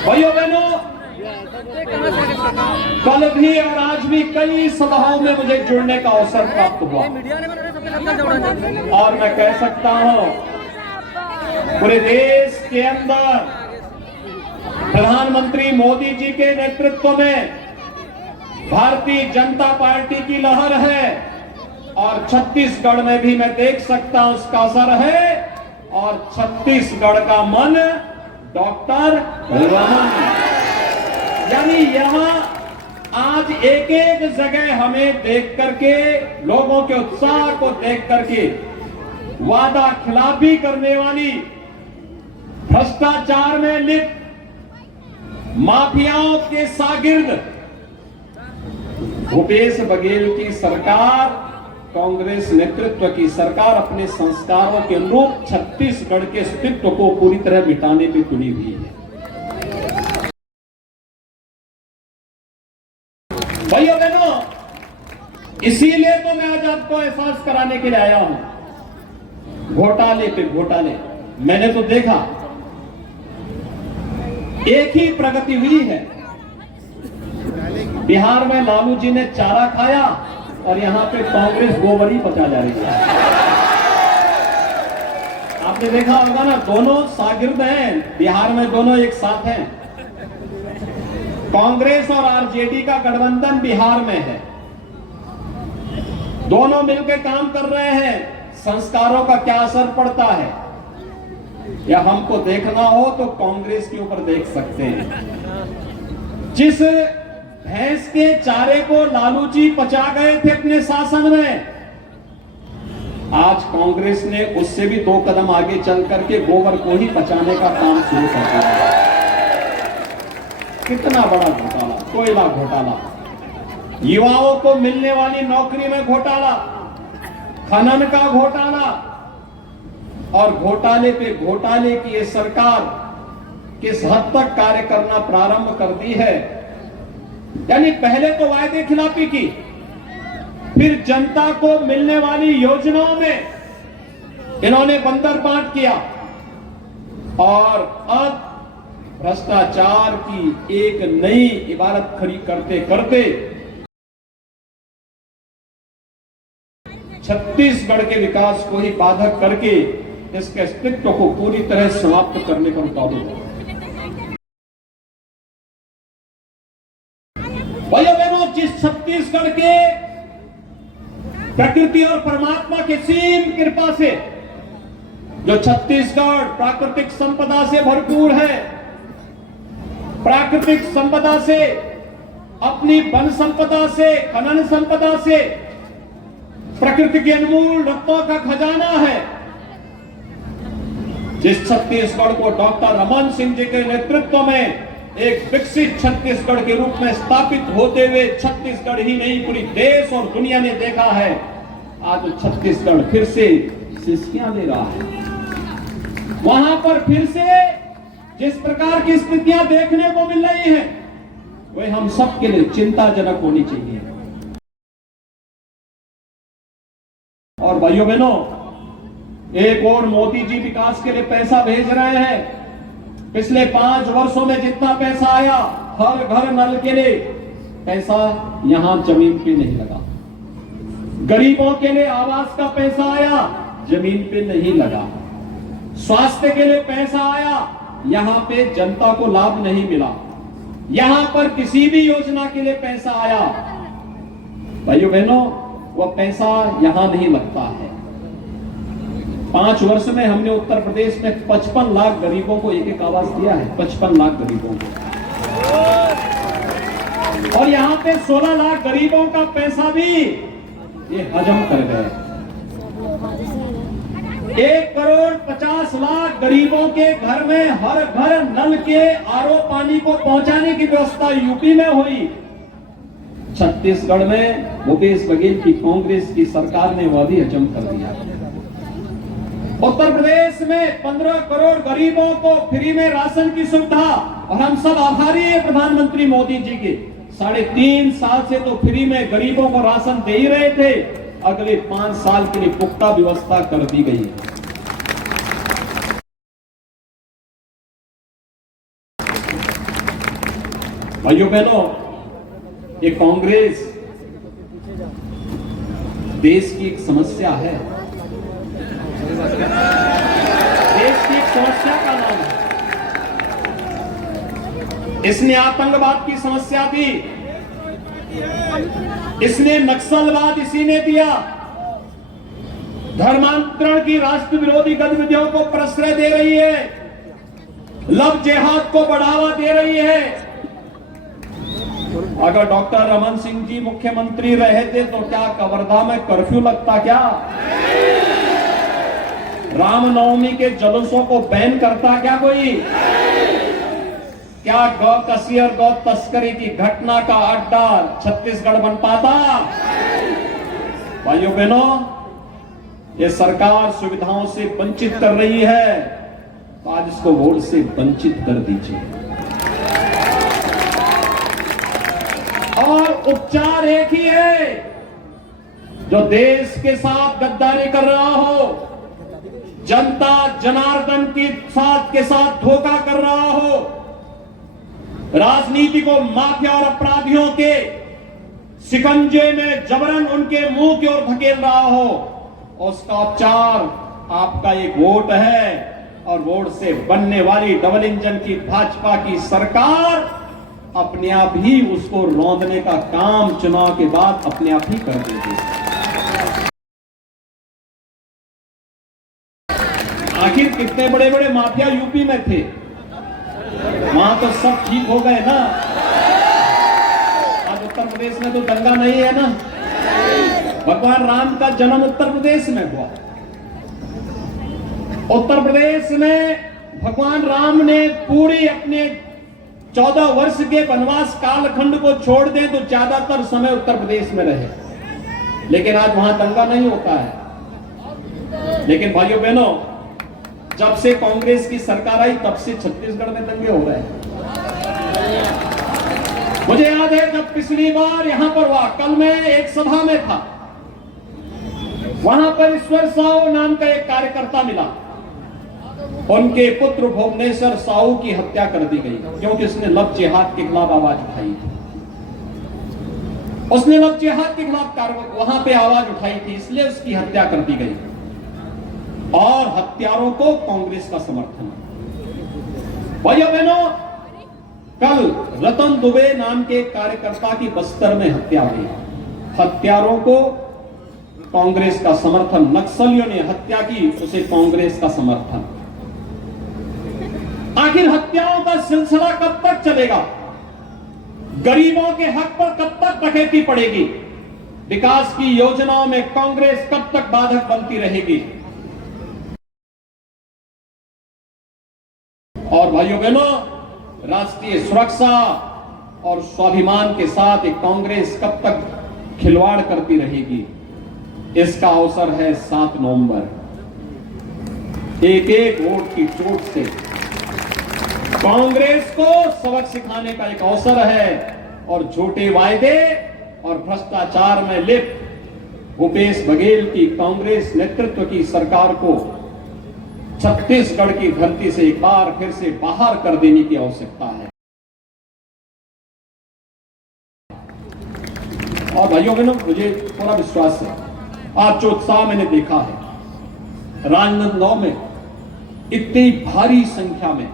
भाइयों बहनों, कल भी और आज भी कई सभाओं में मुझे जुड़ने का अवसर प्राप्त हुआ और मैं कह सकता हूं पूरे देश के अंदर प्रधानमंत्री मोदी जी के नेतृत्व में भारतीय जनता पार्टी की लहर है और छत्तीसगढ़ में भी मैं देख सकता हूं उसका असर है और छत्तीसगढ़ का मन डॉक्टर रमन, यानी यहां आज एक एक जगह हमें देख करके लोगों के उत्साह को देख करके वादा खिलाफी करने वाली, भ्रष्टाचार में लिप्त माफियाओं के शागिर्द भूपेश बघेल की सरकार, कांग्रेस नेतृत्व की सरकार अपने संस्कारों के अनुरूप छत्तीसगढ़ के अस्तित्व को पूरी तरह मिटाने पर तुली हुई है। भाइयों बहनों, इसीलिए तो मैं आज आपको एहसास कराने के लिए आया हूं। घोटाले पे घोटाले मैंने तो देखा, एक ही प्रगति हुई है। बिहार में लालू जी ने चारा खाया और यहां पे कांग्रेस गोबरी पचा जा रही है। आपने देखा होगा ना, दोनों शागिर्द हैं बिहार में, दोनों एक साथ हैं। कांग्रेस और आरजेडी का गठबंधन बिहार में है, दोनों मिलकर काम कर रहे हैं। संस्कारों का क्या असर पड़ता है या हमको देखना हो तो कांग्रेस के ऊपर देख सकते हैं। जिस भैंस के चारे को लालू जी पचा गए थे अपने शासन में, आज कांग्रेस ने उससे भी 2 कदम आगे चल करके गोबर को ही पचाने का काम शुरू कर दिया। कितना बड़ा घोटाला, कोयला घोटाला, युवाओं को मिलने वाली नौकरी में घोटाला, खनन का घोटाला और घोटाले पे घोटाले की ये सरकार किस हद तक कार्य करना प्रारंभ कर दी है। यानी पहले तो वायदे खिलाफी की, फिर जनता को मिलने वाली योजनाओं में इन्होंने बंदर बांट किया और अब भ्रष्टाचार की एक नई इबारत खड़ी करते करते छत्तीसगढ़ के विकास को ही बाधक करके इसके अस्तित्व को पूरी तरह समाप्त करने पर उतारू। भाइयों बहनों, जिस छत्तीसगढ़ के प्रकृति और परमात्मा के सीम कृपा से जो छत्तीसगढ़ प्राकृतिक संपदा से भरपूर है, प्राकृतिक संपदा से, अपनी वन संपदा से, खनन संपदा से, प्रकृति के अनमोल रत्नों का खजाना है, जिस छत्तीसगढ़ को डॉक्टर रमन सिंह जी के नेतृत्व में एक विकसित छत्तीसगढ़ के रूप में स्थापित होते हुए छत्तीसगढ़ ही नहीं पूरी देश और दुनिया ने देखा है, आज छत्तीसगढ़ फिर से सिसकियां ले रहा है। वहां पर फिर से जिस प्रकार की स्थितियां देखने को मिल रही हैं, वह हम सबके लिए चिंताजनक होनी चाहिए। और भाइयों बहनों, एक और मोदी जी विकास के लिए पैसा भेज रहे हैं। पिछले 5 वर्षों में जितना पैसा आया हर घर नल के लिए, पैसा यहां जमीन पे नहीं लगा। गरीबों के लिए आवास का पैसा आया, जमीन पे नहीं लगा। स्वास्थ्य के लिए पैसा आया, यहां पे जनता को लाभ नहीं मिला। यहां पर किसी भी योजना के लिए पैसा आया, भाइयों बहनों, वह पैसा यहां नहीं लगता है। 5 वर्ष में हमने उत्तर प्रदेश में 55 लाख गरीबों को एक आवास दिया है, 55 लाख गरीबों को। और यहां पे 16 लाख गरीबों का पैसा भी ये हजम कर गए। 1,50,00,000 गरीबों के घर में हर घर नल के आरओ पानी को पहुंचाने की व्यवस्था यूपी में हुई। छत्तीसगढ़ में भूपेश बघेल की कांग्रेस की सरकार ने वह भी हजम कर दिया। उत्तर प्रदेश में 15 करोड़ गरीबों को फ्री में राशन की सुविधा, और हम सब आभारी हैं प्रधानमंत्री मोदी जी के। 3.5 साल से तो फ्री में गरीबों को राशन दे ही रहे थे, अगले 5 साल के लिए पुख्ता व्यवस्था कर दी गई है। भाइयों बहनों, ये कांग्रेस देश की एक समस्या है, देश की एक समस्या का नाम है। इसने आतंकवाद की समस्या दी, इसने नक्सलवाद इसी ने दिया, धर्मांतरण की राष्ट्र विरोधी गतिविधियों को प्रश्रय दे रही है, लव जिहाद को बढ़ावा दे रही है। अगर डॉक्टर रमन सिंह जी मुख्यमंत्री रहे थे तो क्या कवर्धा में कर्फ्यू लगता? क्या रामनवमी के जुलूसों को बैन करता? क्या कोई क्या गौ कसी और गौ तस्करी की घटना का अड्डा छत्तीसगढ़ बन पाता? भाइयों बहनों, ये सरकार सुविधाओं से वंचित कर रही है, तो आज इसको वोट से वंचित कर दीजिए। और उपचार एक ही है, जो देश के साथ गद्दारी कर रहा हो, जनता जनार्दन के साथ धोखा कर रहा हो, राजनीति को माफिया और अपराधियों के शिकंजे में जबरन उनके मुंह की ओर धकेल रहा हो, उसका उपचार आपका एक वोट है। और वोट से बनने वाली डबल इंजन की भाजपा की सरकार अपने आप ही उसको रौंदने का काम चुनाव के बाद अपने आप ही कर देगी। आखिर कितने बड़े बड़े माफिया यूपी में थे, वहां तो सब ठीक हो गए ना। आज उत्तर प्रदेश में तो दंगा नहीं है ना। भगवान राम का जन्म उत्तर प्रदेश में हुआ। उत्तर प्रदेश में भगवान राम ने पूरी अपने 14 वर्ष के वनवास कालखंड को छोड़ दें तो ज्यादातर समय उत्तर प्रदेश में रहे, लेकिन आज वहां दंगा नहीं होता है। लेकिन भाइयों बहनों, जब से कांग्रेस की सरकार आई तब से छत्तीसगढ़ में दंगे हो रहे हैं। मुझे याद है जब पिछली बार यहां पर हुआ, कल मैं एक सभा में था, वहां पर ईश्वर साहू नाम का एक कार्यकर्ता मिला। उनके पुत्र भुवनेश्वर साहू की हत्या कर दी गई क्योंकि उसने लव जिहाद के खिलाफ आवाज उठाई थी। उसने लव जिहाद के खिलाफ वहां पे आवाज उठाई थी, इसलिए उसकी हत्या कर दी गई। और हत्यारों को कांग्रेस का समर्थन। भाइयों बहनों, कल रतन दुबे नाम के कार्यकर्ता की बस्तर में हत्या हुई। हत्यारों को कांग्रेस का समर्थन, नक्सलियों ने हत्या की, उसे कांग्रेस का समर्थन। आखिर हत्याओं का सिलसिला कब तक चलेगा? गरीबों के हक पर कब तक डकैती पड़ेगी? विकास की योजनाओं में कांग्रेस कब तक बाधक बनती रहेगी? और भाइयों बहनों, राष्ट्रीय सुरक्षा और स्वाभिमान के साथ एक कांग्रेस कब तक खिलवाड़ करती रहेगी? इसका अवसर है 7 नवंबर। एक एक वोट की चोट से कांग्रेस को सबक सिखाने का एक अवसर है। और झूठे वायदे और भ्रष्टाचार में लिप्त भूपेश बघेल की कांग्रेस नेतृत्व की सरकार को छत्तीसगढ़ की धरती से एक बार फिर से बाहर कर देने की आवश्यकता है। और भाइयों बहनों, मुझे पूरा विश्वास है, आज जो उत्साह मैंने देखा है राजनांदगांव में, इतनी भारी संख्या में,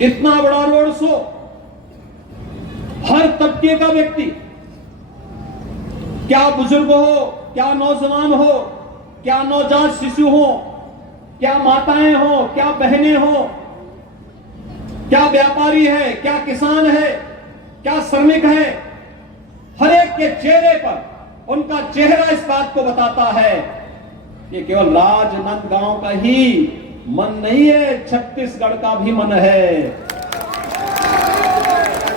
इतना बड़ा रोड शो, हर तबके का व्यक्ति, क्या बुजुर्ग हो, क्या नौजवान हो, क्या नवजात शिशु हो, क्या माताएं हो, क्या बहनें हो, क्या व्यापारी है, क्या किसान है, क्या श्रमिक है, हर एक के चेहरे पर, उनका चेहरा इस बात को बताता है कि केवल राजनांदगांव का ही मन नहीं है, छत्तीसगढ़ का भी मन है।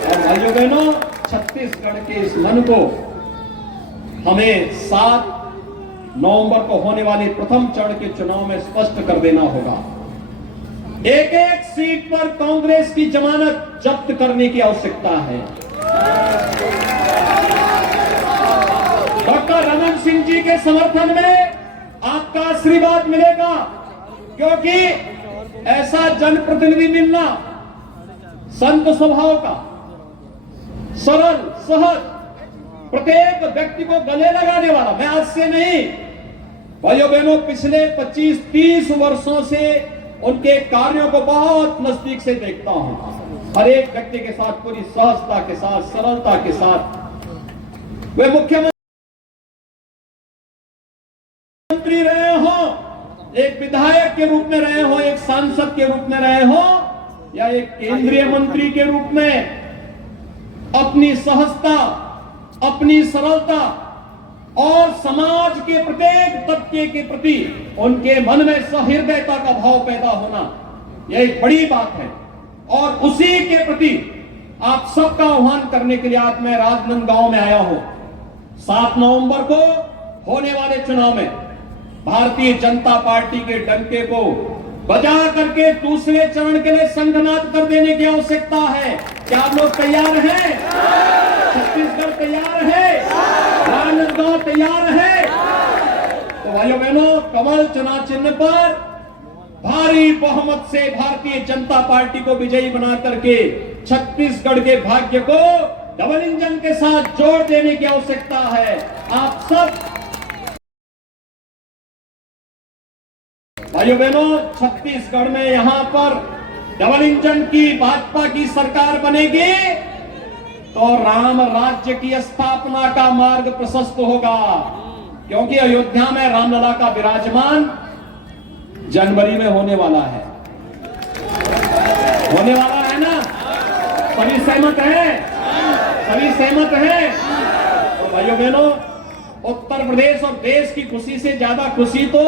और भाइयों बहनों, छत्तीसगढ़ के इस मन को हमें 7 नवंबर को होने वाले प्रथम चरण के चुनाव में स्पष्ट कर देना होगा। एक एक सीट पर कांग्रेस की जमानत जब्त करने की आवश्यकता है। डॉक्टर रमन सिंह जी के समर्थन में आपका आशीर्वाद मिलेगा, क्योंकि ऐसा जनप्रतिनिधि मिलना संत स्वभाव का, सरल सहज, प्रत्येक व्यक्ति को गले लगाने वाला। मैं आज से नहीं, भाइयों बहनों, पिछले 25-30 वर्षों से उनके कार्यों को बहुत नजदीक से देखता हूं। हर एक व्यक्ति के साथ पूरी सहजता के साथ, सरलता के साथ वे मुख्यमंत्री रहे हो, एक विधायक के रूप में रहे हो, एक सांसद के रूप में रहे हो, या एक केंद्रीय मंत्री के रूप में, अपनी सहजता, अपनी सरलता और समाज के प्रत्येक तबके के प्रति उनके मन में सहृदयता का भाव पैदा होना, यह एक बड़ी बात है। और उसी के प्रति आप सबका आह्वान करने के लिए आज मैं राजनांदगांव में आया हूं। 7 नवंबर को होने वाले चुनाव में भारतीय जनता पार्टी के डंके को बजा करके दूसरे चरण के लिए संघनाद कर देने की आवश्यकता है। क्या आप लोग तैयार हैं? छत्तीसगढ़ तैयार है? राजनांदगांव तैयार है? तो भाइयों बहनों, कमल चुनाव चिन्ह पर भारी बहुमत से भारतीय जनता पार्टी को विजयी बना करके छत्तीसगढ़ के भाग्य को डबल इंजन के साथ जोड़ देने की आवश्यकता है। आप सब भाइयों बहनों, छत्तीसगढ़ में यहां पर डबल इंजन की भाजपा की सरकार बनेगी तो राम राज्य की स्थापना का मार्ग प्रशस्त होगा, क्योंकि अयोध्या में रामलला का विराजमान जनवरी में होने वाला है। होने वाला है ना? सभी सहमत हैं? सभी सहमत हैं? तो भाइयों बहनों, उत्तर प्रदेश और देश की खुशी से ज्यादा खुशी तो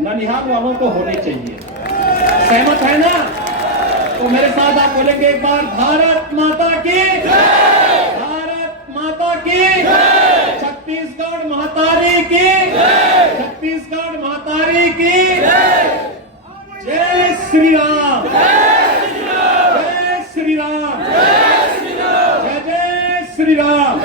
ननिहाल वालों को होनी चाहिए। सहमत है ना? तो मेरे साथ आप बोलेंगे एक बार, भारत माता की, भारत माता की, छत्तीसगढ़ महतारी की, छत्तीसगढ़ महतारी की, जय श्री राम, जय श्री राम, जय जय श्री राम।